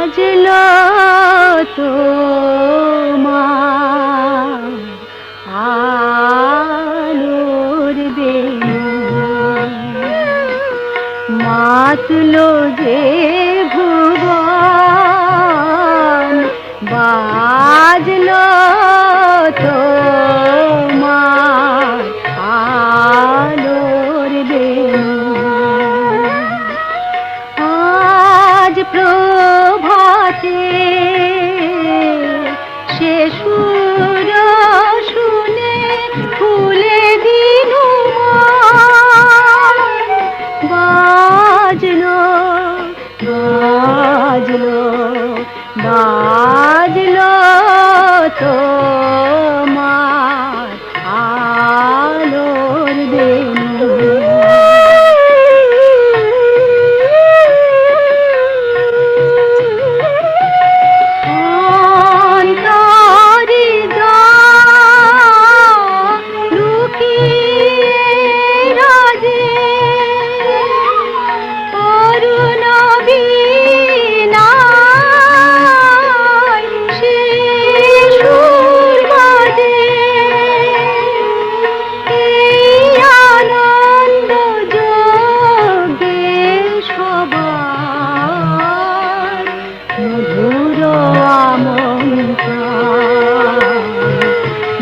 বাজলো তোমার আলোর বেণু, মাতলো যে ভুবন, বাজলো তোমার আলোর বেণু। আজ প্রভাতে সে সুর শুনে ফুলে দিনু বাজলো বাজলো বাজলো তোমার আলোর বেণু।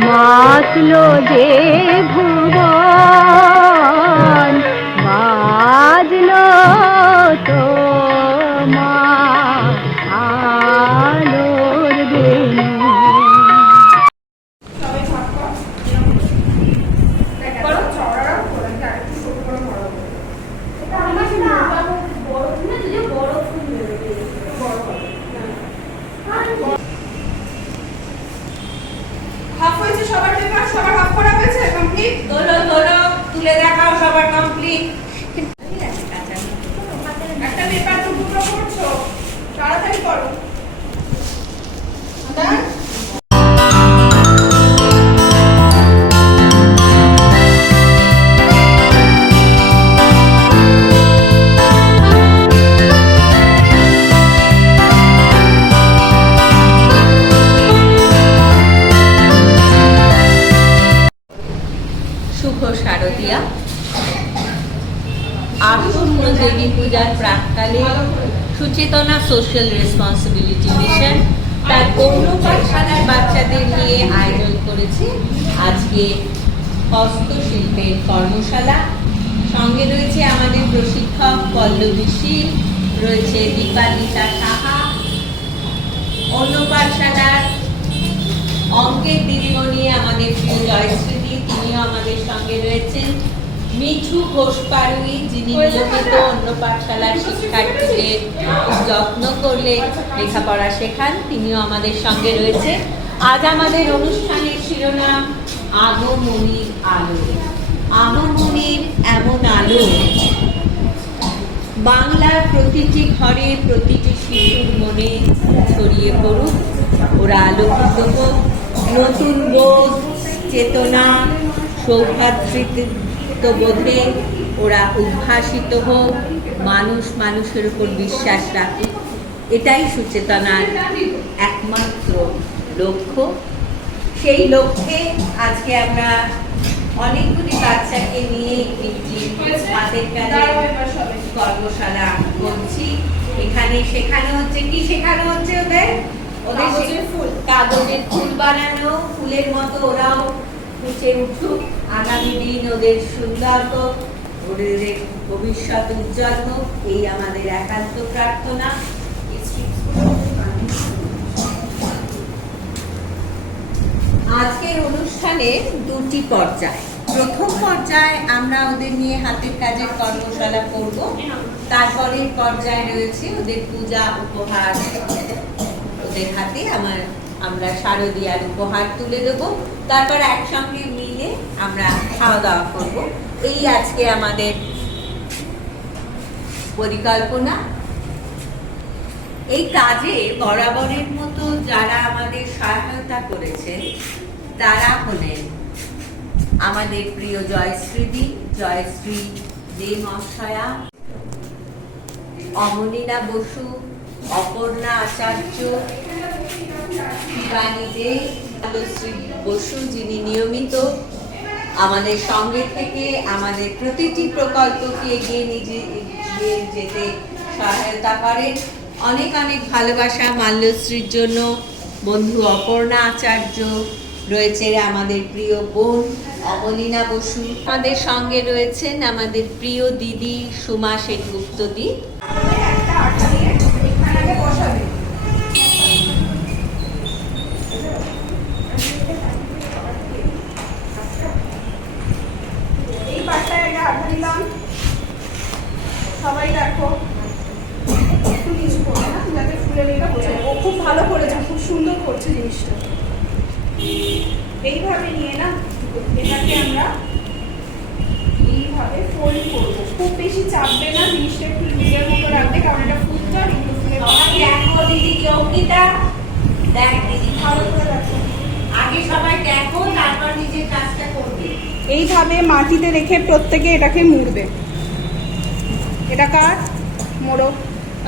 মাতলো যে ভুবন, বাজলো তোমার আলোর বেণু। সবার পেপার সবার হাফ করা হয়েছে কমপ্লিট। দোলো দোলো তুলে দেখাও সবার কমপ্লিট। একটা পেপার টুকরো করছো, তাড়াতাড়ি করো। শারদিয়া আসন্ন দেবী পূজার প্রাককালে সুচেতনা সোশ্যাল রেসপন্সিবিলিটি মিশন তার পৌর পাঠশালার বাচ্চাদের নিয়ে আয়োজন করেছে আজকে হস্তশিল্পের কর্মশালা। সঙ্গে রয়েছে আমাদের প্রশিক্ষক পল্লবী শীল, রয়েছে দীপালিতা সাহা, অন্য পাঠশালার অঙ্কের দিদিমণি আমাদের প্রিয় জয়শ্রী, তিনিও আমাদের সঙ্গে রয়েছেন। মিঠু ঘোষ পাড়ুই, যিনি নিয়মিত অন্য পাঠশালার শিক্ষার্থীদের যত্ন করলে লেখাপড়া শেখান, তিনিও আমাদের সঙ্গে রয়েছে। আজ আমাদের অনুষ্ঠানের শিরোনাম আগমনীর আলো। আগমনীর এমন আলো বাংলার প্রতিটি ঘরে প্রতিটি শিশুর মনে ছড়িয়ে পড়ুক, ওরা আলোকিত হোক, নতুন বোধ চেতনা সৌভ্রাতৃত্ববোধে ওরা উদ্ভাসিত হোক, মানুষ মানুষের উপর বিশ্বাস রাখুক। এটাই সুচেতনার একমাত্র লক্ষ্য। সেই লক্ষ্যে আজকে আমরা অনেকগুলি বাচ্চাকে নিয়ে একটি হাতের কাজের কর্মশালা করছি। এখানে শেখানো হচ্ছে, কি শেখানো হচ্ছে ওদের? কাগজের ফুল বানানো, ফুলের মতো ওরাও ফুটে উঠুক, আগামী দিন ওদের সুন্দর হোক, ওদের ভবিষ্যৎ উজ্জ্বল হোক, এই আমাদের একান্ত প্রার্থনা। আজকের অনুষ্ঠানে দুটি পর্যায়। প্রথম পর্যায়ে আমরা ওদের নিয়ে হাতের কাজের কর্মশালা করব, তারপরের পর্যায়ে রয়েছে ওদের পূজা উপহার, ওদের হাতে আমরা শারদীয়ার উপহার তুলে দেবো, তারপর একসঙ্গে মিলে আমরা খাওয়া দাওয়া করব। এই আজকে আমাদের পরিকল্পনা। এই কাজে বরাবরের মতো যারা আমাদের সহায়তা করেছেন তারা হলেন আমাদের প্রিয় জয়শ্রী দে মহাশয়া, অমনিলা বসু, অপর্ণা আচার্য, শিবানী দে, মাল্যশ্রী বসু, যিনি নিয়মিত আমাদের সঙ্গে থেকে আমাদের প্রতিটি প্রকল্পকে এগিয়ে নিয়ে যেতে সহায়তা করেন। অনেক অনেক ভালোবাসা মাল্যশ্রীর জন্য। বন্ধু অপর্ণা আচার্য রয়েছে, আমাদের প্রিয় বোন অমলিনা বসু, আমাদের সঙ্গে রয়েছেন আমাদের প্রিয় দিদি সুমা সেনগুপ্ত দি। একটা আটা নিয়ে এখানে আগে বসাবে। এই পাশটায় আগে আটা দিলাম। সবাই দেখো একটু নিচু করে না, যাতে ফুলের এটা বোঝা যায়। ও খুব ভালো করেছে, খুব সুন্দর করছে জিনিসটা। এইভাবে নিয়ে না এটাকে আমরা এইভাবে ফোল্ড করবো। খুব বেশি চাপবে না, জিনিসটা একটু লুজের মতো রাখবে, কারণ এটা ফুলটা আর একটু ফুলের দেখো দিদি চৌকিটা, দেখ দিদি ভালো করে রাখো। আগে সবাই দেখো, তারপর নিজের কাজটা করবে। এইভাবে মাটিতে রেখে প্রত্যেকে এটাকে মুড়বে। এটা কাট, মোড়ো,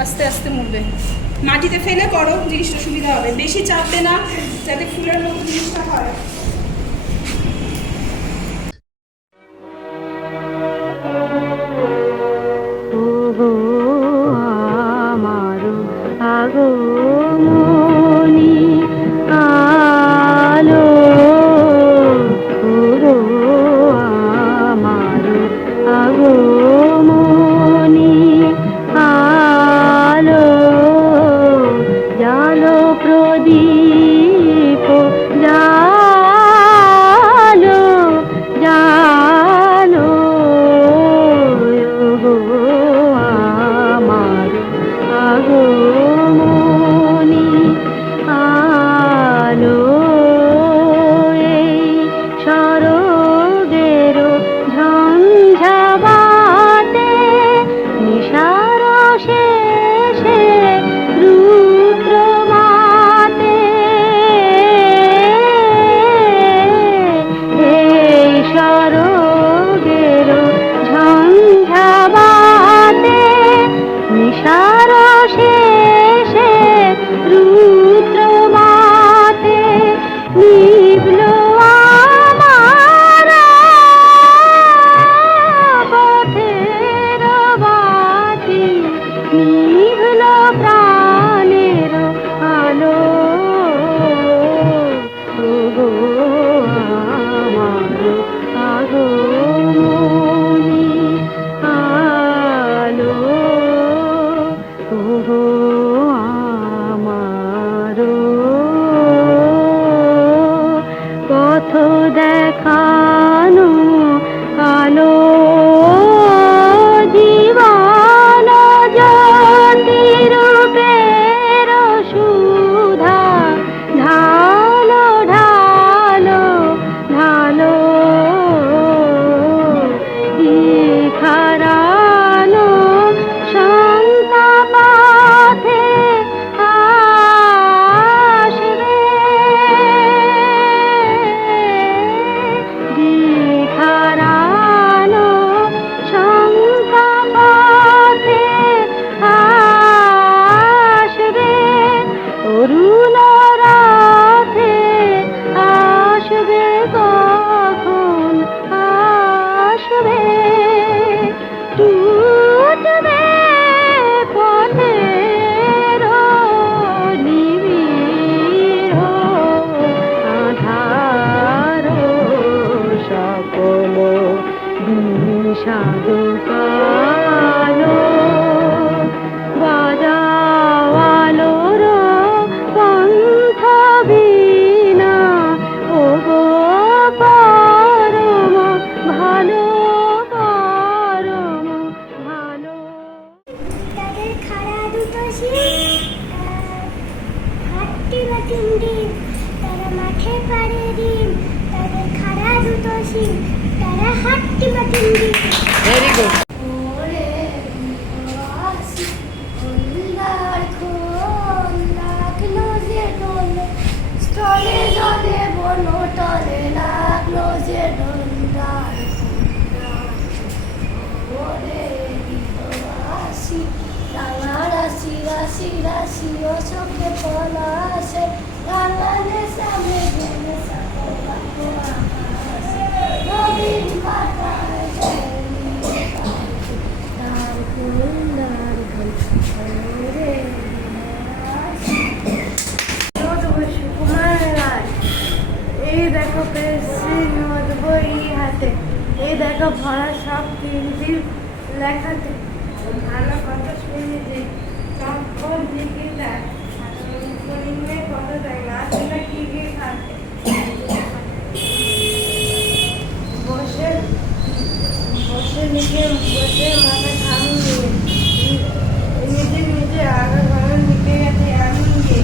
আস্তে আস্তে মুড়বে। মাটিতে ফেলে করো, জিনিসটা সুবিধা হবে। বেশি চাপবে না, যাতে ফুলের মতো জিনিসটা হয়। ওগো আমার আগমনী আলো, ওগো আমার আগমনী আলো, জালো প্রদীপ জালো জালো, ওগো আমার আগমনী আলো, এই সরগের ঝঞ্ঝাবাতে নিশার শেষে রুদ্র মাতে, এই সরগের ঝঞ্ঝাবাতে নিশার শেষে রুদ্র মাতে নিভল আমার পথের বাতি, নিভল প্রাণের আলো, ওগো আমার আগমনী আলো, ওগো আমার পথ দেখানো আলো, জীবন জ্যোতি রূপের সুধা ঢালো ঢালো ঢালো, খারানো সন্তাপথে আসবে, খারানো সন্তাপথে আসবে, অরুণ রাতে আসবে, কখন আসবে, টুটবে পথের নিবিড় আধার, সকল বিষাদ কালো, বাজাও আলোর কণ্ঠ বীণা, ওগো পরম ভালো পরম ভালো। তাদের খাড়া দুটো শিং, হাট্টি বা তিনটি, তারা মাঠে পাড়ে ডিম, তাদের খাড়া দুটো শিং, তারা হাট্টি বা তিনটি। Very good. ওরে বাসি, হলদার খোল, লাগলো যে দোল, স্থলে জলে বনতলে লাগলো যে দোলদার খোল। ওরে বাসি, রাঙা রাশি রাশি রাশি অশোকে পলাশে গাঙ্গানে সামনে জেনে নবীন পাতায় তার কুন্দার ঘরে সুকুমার রায়। এই দেখো পেয়েছি নোট বই হাতে, এই দেখো ভরা সব তিনটি লেখাতে ভালো কথা শুনেছি চম্পর দিকে দেয় কত দেয় না সেটা কি কি খাতে বসে বসে লিখে বসে মাথা ঘাম নিয়ে নিজে নিজে আগে ঘরে লিখে গেছে আমি গিয়ে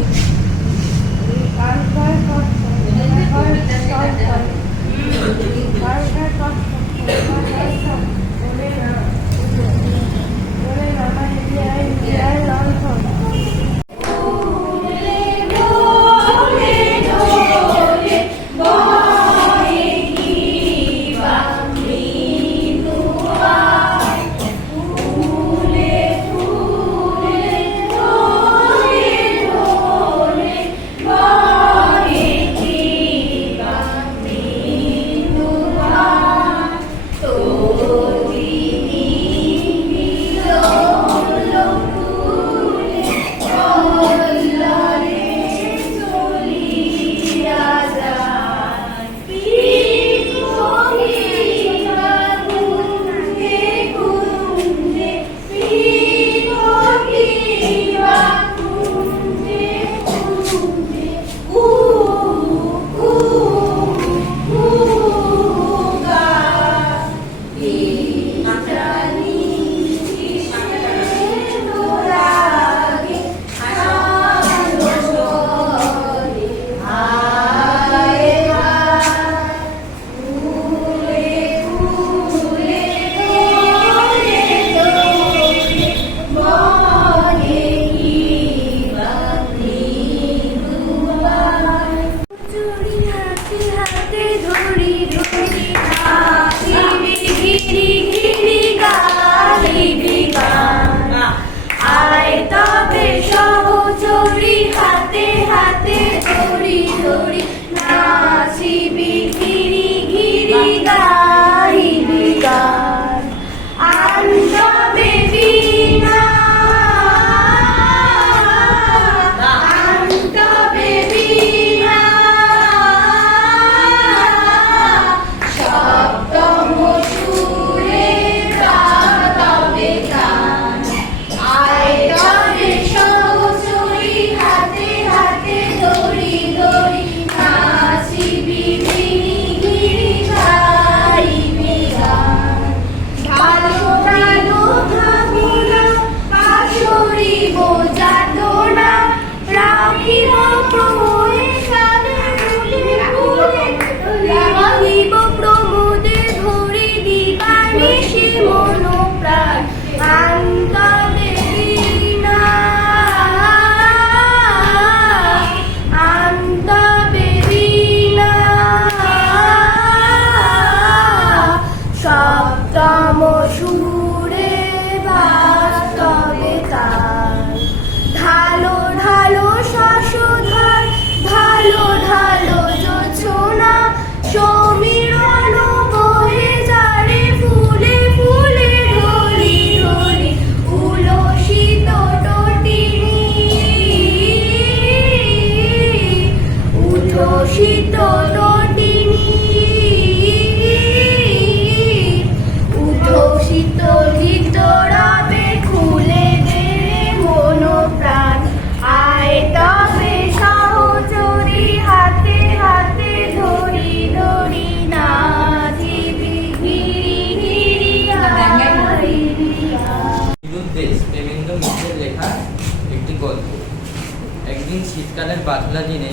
শীতকালের বাদলা দিনে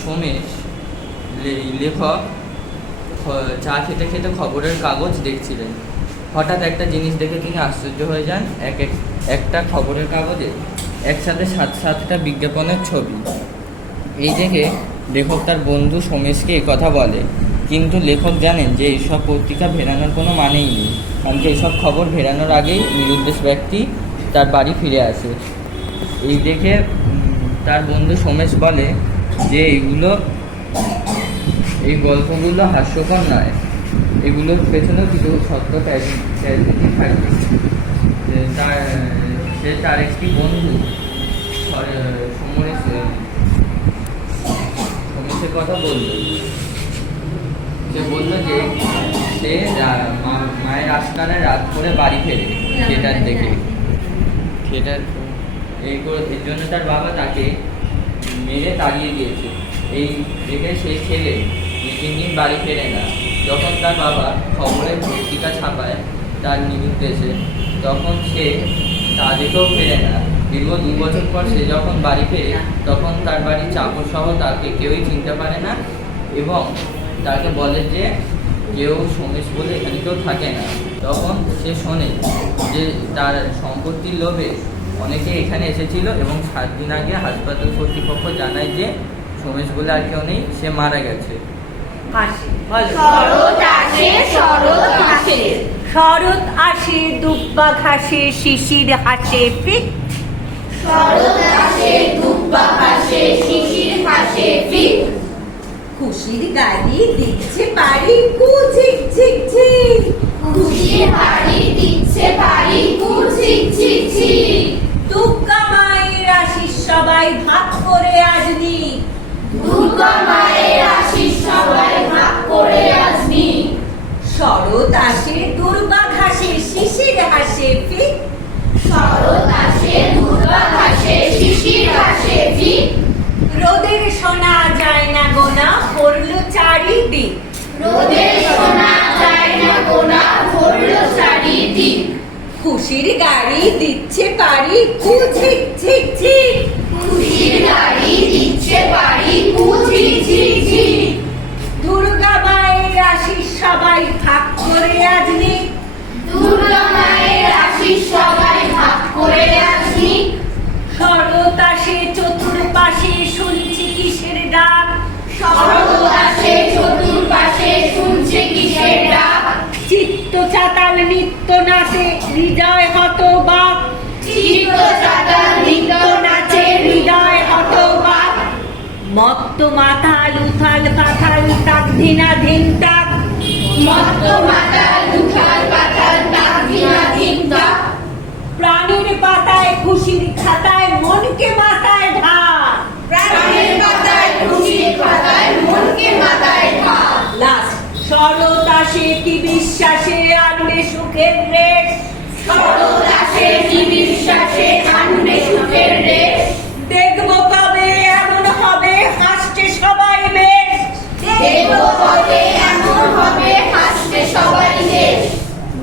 সোমেশ লেখক চা খেতে খেতে খবরের কাগজ দেখছিলেন। হঠাৎ একটা জিনিস দেখে তিনি আশ্চর্য হয়ে যান। একটা খবরের কাগজে একসাথে 7-7টা বিজ্ঞাপনের ছবি। এই দেখে লেখক তার বন্ধু সোমেশকে কথা বলে, কিন্তু লেখক জানেন যে এইসব পত্রিকা ভেড়ানোর কোনো মানেই নেই, কারণ এসব খবর ভেড়ানোর আগেই নিরুদ্দেশ ব্যক্তি তার বাড়ি ফিরে আসে। এই দেখে তার বন্ধু সোমেশ বলে যে এই গল্পগুলো হাস্যকর নয়, এগুলোর পেছনেও কিছু সত্য ট্র্যাজেডি থাকবে। তার একটি বন্ধু সোমেশের কথা বলল। সে বলল যে সে মায়ের আস্তানায় রাত করে বাড়ি ফেরে থিয়েটার দেখে। এর জন্য তার বাবা তাকে মেরে তাড়িয়ে দিয়েছে। এই দেখে সেই ছেলে 2-3 দিন বাড়ি ফেরে না। যখন তার বাবা খবরের পত্রিকা ছাপায় তার নিরুদ্দেশে, তখন সে তা দেখেও ফেরে না। দীর্ঘ 2 বছর পর সে যখন বাড়ি ফেরে, তখন তার বাড়ির চাকর সহ তাকে কেউই চিনতে পারে না এবং তাকে বলে যে কেউ সোমেশ বলে এখানে কেউ থাকে না। তখন সে শোনে যে তার সম্পত্তির লোভে অনেকে এখানে এসেছিল এবং 7 দিন আগে হাসপাতাল কর্তৃপক্ষ জানায় যে সোমেশ বলে আর কেউ নেই, সে মারা গেছে। শরৎ আসে দুব্বা ঘাসে শিশির হাসে ফিক। খুশির গাড়ি দিচ্ছে বাড়ি কু ঝিক ঝিক ঝিক। দুর্গা মায়ের আশিস সবাই ভাগ করে আজনি। শরৎ আসে দুর্বা ঘাসে শিশির হাসে ফিক। রোদের শোনা যায় না গোনা পড়ল চারিদিক। খুশির গাড়ি দিচ্ছে পারি কু ঝিক ঝিক ঝিক। দুর্গা মায়ের আশিস সবাই ভাগ করে আজনি। শরৎ আসে চতুর্পাশে শুনছি কিসের ডাক। চিত্ত চাতাল নিত্য নাচে হৃদয় হতবাক। মত্ত মাতাল উথাল পাথাল তাক ধিনাধীন তাক। প্রাণীর পাতায় খুশির খাতায় মনকে মাথায় ঢাক। লাস্ট শরৎ আসে কি বিশ্বাসে আনবে সুখের রেশ। দেখবো কবে এমন হবে হাসছে সবাই বেশ।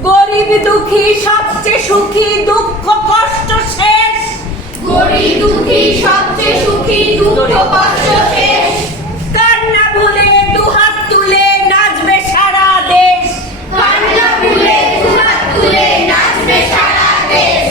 গরিব দুঃখী সবচেয়ে সুখী দুঃখ কষ্ট শেষ। কান্না ভুলে দুহাত তুলে নাচবে সারা দেশ। কান্না ভুলে দুহাত তুলে নাচবে সারা দেশ।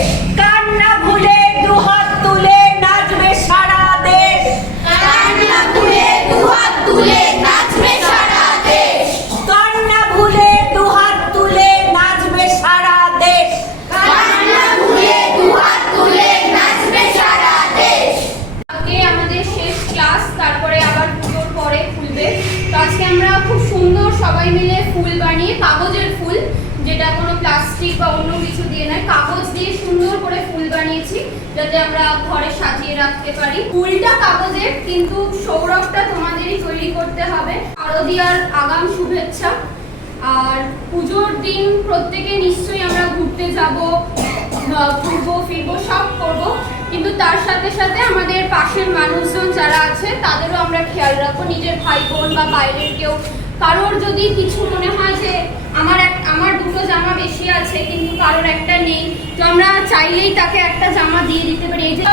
আমাদের শেষ ক্লাস, তারপরে আবার পুজোর পরে খুলবে। তো আজকে আমরা খুব সুন্দর সবাই মিলে ফুল বানিয়ে, কাগজের ফুল, যেটা কোনো প্লাস্টিক বা অন্য কিছু দিয়ে নয়, কাগজ দিয়ে সুন্দর করে ফুল বানিয়েছি যাতে আমরা ঘরে সাজিয়ে রাখতে পারি। ফুলটা কাগজের, কিন্তু সৌরভটা তোমাদেরই তৈরি করতে হবে। শারদীয়ার আগাম শুভেচ্ছা। আর পুজোর দিন প্রত্যেকে নিশ্চয়ই আমরা ঘুরতে যাব, ঘুরবো ফিরবো সব করবো, কিন্তু তার সাথে সাথে আমাদের পাশের মানুষজন যারা আছে তাদেরও আমরা খেয়াল রাখবো। নিজের ভাই বোন বা বাইরের কেউ, কারোর যদি কিছু মনে হয় যে আমার দুটো জামা বেশি আছে কিন্তু কারোর একটা নেই, তো আমরা চাইলেই তাকে একটা জামা দিয়ে দিতে পারি। এই যে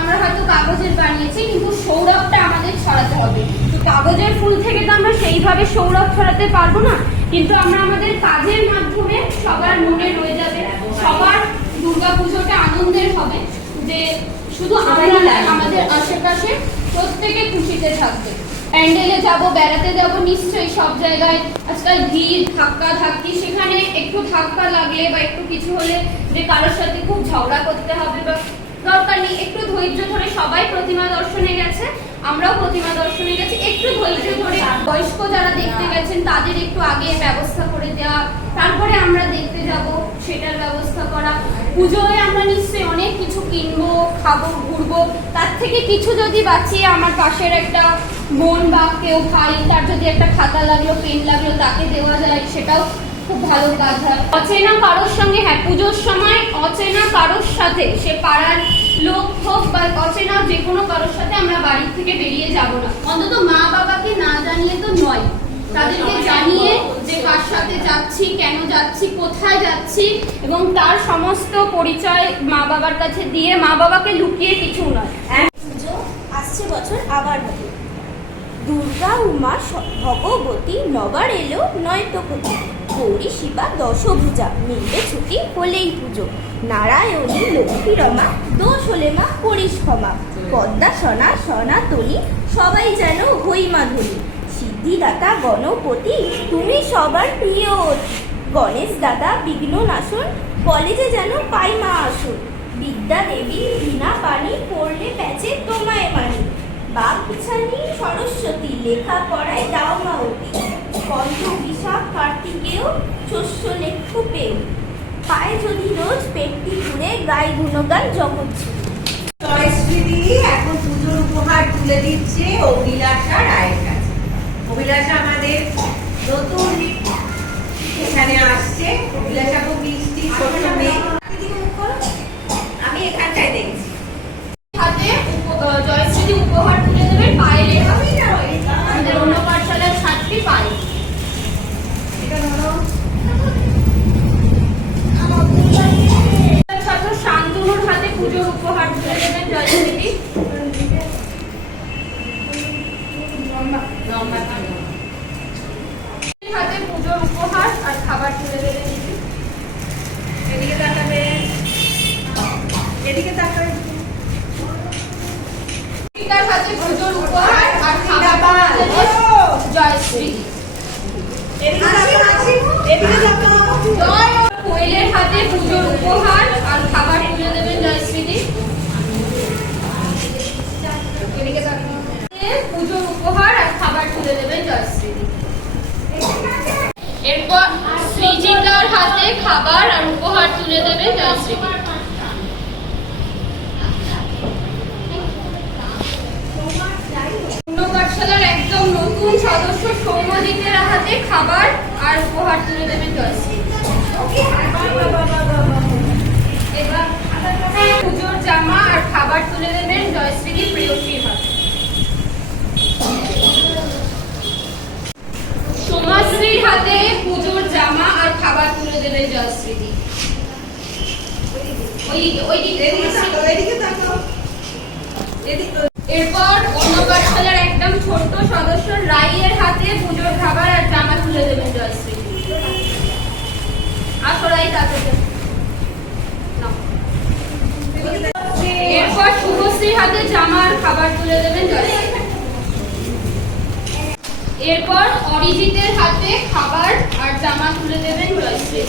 আমরা হয়তো কাগজের বানিয়েছি, কিন্তু সৌরভটা আমাদের ছড়াতে হবে। তো কাগজের ফুল থেকে তো আমরা সেইভাবে সৌরভ ছড়াতে পারবো না, কিন্তু আমরা আমাদের কাজের মাধ্যমে সবার মনে রয়ে যাবে। সবার দুর্গাপুজোটা আনন্দের হবে, যে শুধু আমরা না, আমাদের আশেপাশে প্রত্যেকে খুশিতে থাকবে। প্যান্ডেলে যাব, বেড়াতে যাব, নিশ্চয়ই সব জায়গায় আজকাল ভিড়, ধাক্কা ধাক্কি, সেখানে একটু ধাক্কা লাগলে বা একটু কিছু হলে যে কারোর সাথে খুব ঝগড়া করতে হবে বা দরকার নেই, একটু ধৈর্য ধরে সবাই প্রতিমা দর্শনে গেছে, আমরাও প্রতিমা দর্শনে গেছি, একটু ধৈর্য ধরে বয়স্ক যারা দেখতে গেছেন তাদের একটু আগে ব্যবস্থা করে দেওয়া, তারপরে আমরা দেখতে যাব সেটার ব্যবস্থা করা। পুজোয় আমরা নিশ্চয়ই অনেক কিছু কিনবো, খাবো, ঘুরবো, তার থেকে কিছু যদি বাঁচিয়ে আমার পাশের একটা বোন বা কেউ ভাই তার যদি একটা খাতা লাগলো, পেন লাগলো, তাকে দেওয়া যায়, সেটাও খুব ভালো কাজ হয়। অচেনা কারোর সঙ্গে, হ্যাঁ পুজোর সময় অচেনা কারোর সাথে, সে পাড়ার লোক হোক বা অচেনা যে কোনো কারোর সাথে আমরা বাড়ি থেকে বেরিয়ে যাব না, অন্তত মা বাবাকে না জানিয়ে তো নয়, তাদেরকে জানিয়ে যে কার সাথে যাচ্ছি, কেন যাচ্ছি, কোথায় যাচ্ছি এবং তার সমস্ত পরিচয় মা বাবার কাছে দিয়ে, মা বাবাকে লুকিয়ে কিছু নয়। পুজো আসছে বছর আবার হবে। দুর্গা উমা ভগবতী নবার এলো নয়তো ক্ষতি, গৌরী শিবা দশভুজা মিলবে ছুটি হলেই পুজো, নারায়ণী লক্ষ্মী রমা দোষ হলে মা করিস ক্ষমা, পদ্মা সনা সনাতনী সবাই যেন হই মাধুরী, সিদ্ধিদাতা গণপতি তুমি সবার প্রিয় অতি, গণেশ দাদা বিঘ্ন নাশন কলেজে যেন পাই মা আসুন, বিদ্যা দেবী বিনা পানি পড়লে প্যাচে তোমায় মানি, বাগছানি সরস্বতী লেখা পড়ায় দাও মা অতি, পঞ্চ বিশাখ কার্তিকেয় শস্য লেখ্য পেও, পায়ে যদি রোজ পেটটি ঘুরে গায়ে গুণগান জগৎ জুড়ে। জয়শ্রী এখন পুজোর উপহার তুলে দিচ্ছে অভিলাষা রায়ের কাছে। অভিলাষা আমাদের নতুন এখানে আসছে। অভিলাষা খুব মিষ্টি ছোট মেয়ে। আমি এখানটায় দেখছি। হাতে জয়শ্রী উপহার তুলে দেবেন, পায়ে লেখা আমাদের অন্য পাঠশালার ছাত্রী পায়ে। ছাত্র শান্তনুর হাতে পুজোর উপহার তুলে দেবেন জয়শ্রী। হাতে পুজোর উপহার আর খাবার তুলে দেবেন দিদি। এদিকে তাকাবে, এদিকে তাকাবে। পিতার হাতে পুজোর উপহার আর খাবার তুলে দেবেন জয়শ্রী। কোয়েলের হাতে পুজোর উপহার আর খাবার তুলে দেবেন জয়শ্রীদি। পুজোর উপহার আর খাবার তুলে দেবেন জয়শ্রীদি। এরপর সৃজিতার হাতে খাবার আর উপহার তুলে দেবেন জয়শ্রীদি। অন্য পাঠশালার একদম নতুন সদস্য সৌম্যজিতের হাতে খাবার আর উপহার তুলে দেবেন জয়শ্রী। এবার পুজোর জামা আর খাবার তুলে দেবেন জয়শ্রী প্রিয়শ্রীর হাতে। সোমাশ্রীর হাতে পুজোর জামা আর খাবার তুলে দেবেন জয়শ্রী। এরপর অন্য পাঠশালার একদম ছোট্ট সদস্য রাইয়ের হাতে পুজোর খাবার আর জামা তুলে দেবেন জয়শ্রী। আসো রাই তাড়াতাড়ি। এরপর শুভশ্রীর হাতে জামা আর খাবার তুলে দেবেন জয়শ্রী। এরপর অরিজিতের হাতে খাবার আর জামা তুলে দেবেন জয়শ্রী।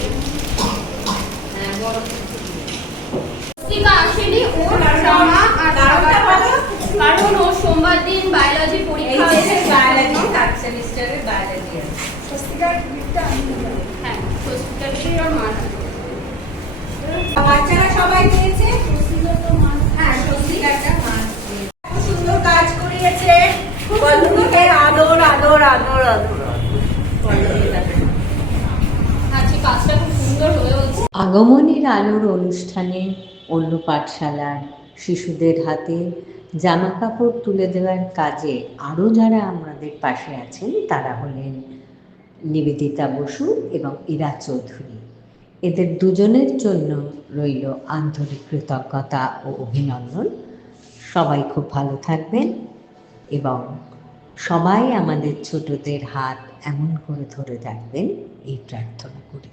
আসেনি ওর জামা আর খাবার, কারণ ও সোমবার দিন বায়োলজি পরীক্ষা আছে। বায়োলজি থার্ড সেমিস্টারের বায়োলজি আছে। হ্যাঁ, স্বস্তিকাকে ওর মা হাতে। বাচ্চারা সবাই নিয়েছে। হ্যাঁ, স্বস্তিকাটা মা খুব সুন্দর কাজ করিয়েছে। বন্ধুকে আদর আদর আদর আদর। আজকে কাজটা খুব সুন্দর হয়েছে। আগমনের আলোর অনুষ্ঠানে অন্য পাঠশালার শিশুদের হাতে জামা কাপড় তুলে দেওয়ার কাজে আরও যারা আমাদের পাশে আছেন তারা হলেন নিবেদিতা বসু এবং ইরা চৌধুরী। এদের দুজনের জন্য রইল আন্তরিক কৃতজ্ঞতা ও অভিনন্দন। সবাই খুব ভালো থাকবেন এবং সবাই আমাদের ছোটদের হাত এমন করে ধরে রাখবেন এই প্রার্থনা করি।